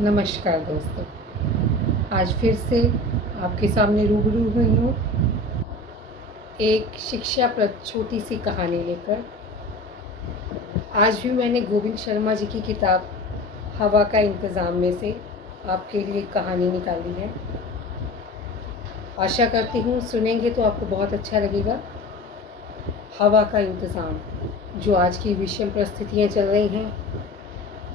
नमस्कार दोस्तों, आज फिर से आपके सामने रूबरू हुई हूँ एक शिक्षाप्रद छोटी सी कहानी लेकर। आज भी मैंने गोविंद शर्मा जी की किताब हवा का इंतज़ाम में से आपके लिए कहानी निकाली है। आशा करती हूँ सुनेंगे तो आपको बहुत अच्छा लगेगा। हवा का इंतज़ाम, जो आज की विषम परिस्थितियाँ चल रही हैं,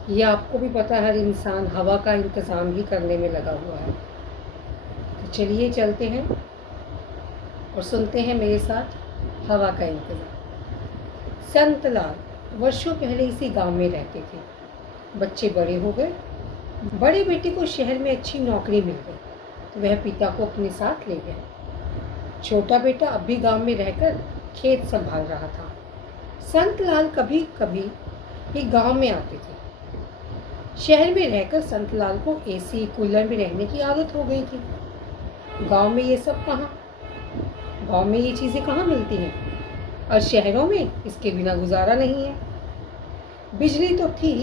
ये आपको भी पता है, हर इंसान हवा का इंतज़ाम ही करने में लगा हुआ है। तो चलिए चलते हैं और सुनते हैं मेरे साथ हवा का इंतज़ाम। संत लाल वर्षों पहले इसी गांव में रहते थे। बच्चे बड़े हो गए। बड़े बेटे को शहर में अच्छी नौकरी मिल गई तो वह पिता को अपने साथ ले गया। छोटा बेटा अब भी गाँव में रहकर खेत संभाल रहा था। संत लाल कभी कभी ही गाँव में आते थे। शहर में रहकर संत लाल को एसी कूलर में रहने की आदत हो गई थी। गांव में ये सब कहाँ, गांव में ये चीज़ें कहाँ मिलती हैं, और शहरों में इसके बिना गुजारा नहीं है। बिजली तो थी,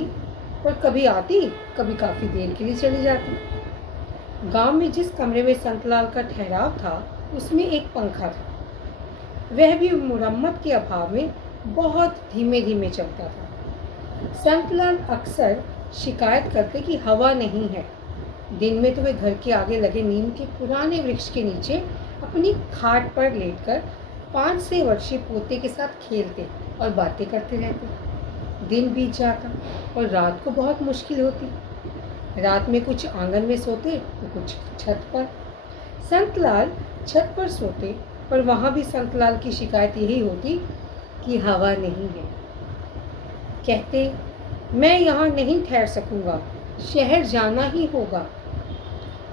पर कभी आती, कभी काफ़ी देर के लिए चली जाती। गांव में जिस कमरे में संत लाल का ठहराव था, उसमें एक पंखा था। वह भी मुरम्मत के अभाव में बहुत धीमे धीमे चलता था। संत लाल अक्सर शिकायत करते कि हवा नहीं है। दिन में तो वे घर के आगे लगे नीम के पुराने वृक्ष के नीचे अपनी खाट पर लेटकर 5-6 वर्षीय पोते के साथ खेलते और बातें करते रहते। दिन बीत जाता और रात को बहुत मुश्किल होती। रात में कुछ आंगन में सोते तो कुछ छत पर। संत लाल छत पर सोते, पर वहाँ भी संत लाल की शिकायत यही होती कि हवा नहीं है। कहते, मैं यहाँ नहीं ठहर सकूँगा, शहर जाना ही होगा।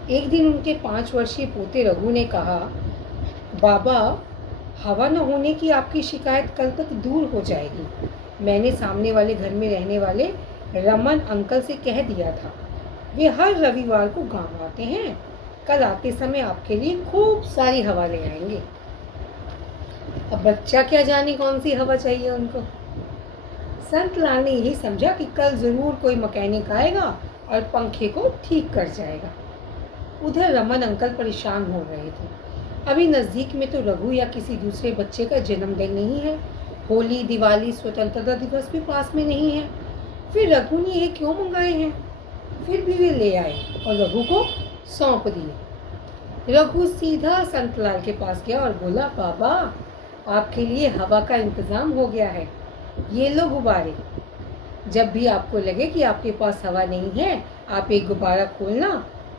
एक दिन उनके 5 वर्षीय पोते रघु ने कहा, बाबा, हवा न होने की आपकी शिकायत कल तक दूर हो जाएगी। मैंने सामने वाले घर में रहने वाले रमन अंकल से कह दिया था। वे हर रविवार को गांव आते हैं। कल आते समय आपके लिए खूब सारी हवा ले आएंगे। अब बच्चा क्या जाने कौन सी हवा चाहिए उनको। संत लाल ने यही समझा कि कल ज़रूर कोई मैकेनिक आएगा और पंखे को ठीक कर जाएगा। उधर रमन अंकल परेशान हो रहे थे। अभी नज़दीक में तो रघु या किसी दूसरे बच्चे का जन्मदिन नहीं है। होली, दिवाली, स्वतंत्रता दिवस भी पास में नहीं है। फिर रघु ने ये क्यों मंगाए हैं? फिर भी वे ले आए और रघु को सौंप दिए। रघु सीधा संत लाल के पास गया और बोला, बाबा, आपके लिए हवा का इंतज़ाम हो गया है। ये लो गुब्बारे। जब भी आपको लगे कि आपके पास हवा नहीं है, आप एक गुब्बारा खोलना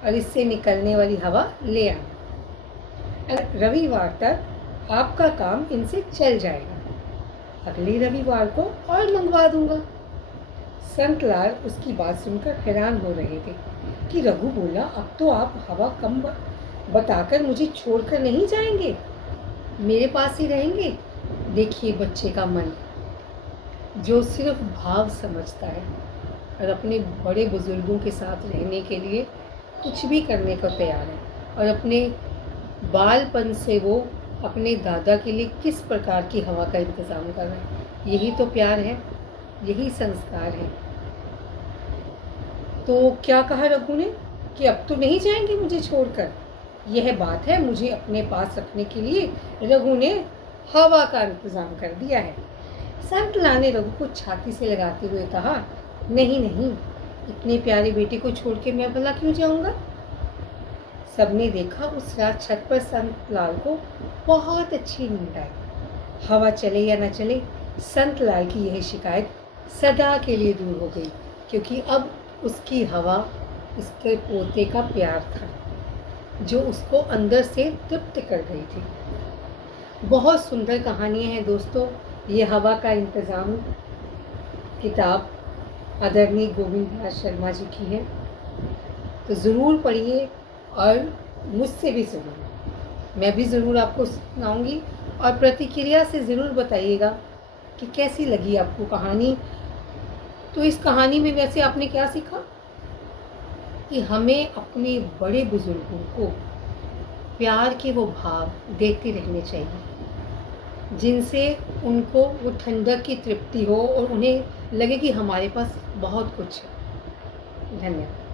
और इससे निकलने वाली हवा ले आना। रविवार तक आपका काम इनसे चल जाएगा। अगले रविवार को और मंगवा दूंगा। संत लाल उसकी बात सुनकर हैरान हो रहे थे कि रघु बोला, अब तो आप हवा कम बताकर मुझे छोड़कर नहीं जाएंगे, मेरे पास ही रहेंगे। देखिए बच्चे का मन, जो सिर्फ भाव समझता है और अपने बड़े बुजुर्गों के साथ रहने के लिए कुछ भी करने को तैयार है, और अपने बालपन से वो अपने दादा के लिए किस प्रकार की हवा का इंतज़ाम कर रहे हैं। यही तो प्यार है, यही संस्कार है। तो क्या कहा रघु ने कि अब तो नहीं जाएंगे मुझे छोड़कर। यह बात है, मुझे अपने पास रखने के लिए रघु ने हवा का इंतज़ाम कर दिया है। संत लाल ने रघु को छाती से लगाते हुए कहा, नहीं नहीं, इतने प्यारे बेटे को छोड़ के मैं भला क्यों जाऊंगा। सबने देखा उस रात छत पर संत लाल को बहुत अच्छी नींद आई। हवा चले या न चले, संत लाल की यह शिकायत सदा के लिए दूर हो गई, क्योंकि अब उसकी हवा इसके पोते का प्यार था, जो उसको अंदर से तृप्त कर गई थी। बहुत सुंदर कहानियाँ हैं दोस्तों। ये हवा का इंतज़ाम किताब आदरणीय गोविंद शर्मा जी की है, तो ज़रूर पढ़िए और मुझसे भी सुनिए। मैं भी ज़रूर आपको सुनाऊंगी और प्रतिक्रिया से ज़रूर बताइएगा कि कैसी लगी आपको कहानी। तो इस कहानी में वैसे आपने क्या सीखा कि हमें अपने बड़े बुजुर्गों को प्यार के वो भाव देते रहने चाहिए, जिनसे उनको वो ठंडक की तृप्ति हो और उन्हें लगे कि हमारे पास बहुत कुछ है। धन्यवाद।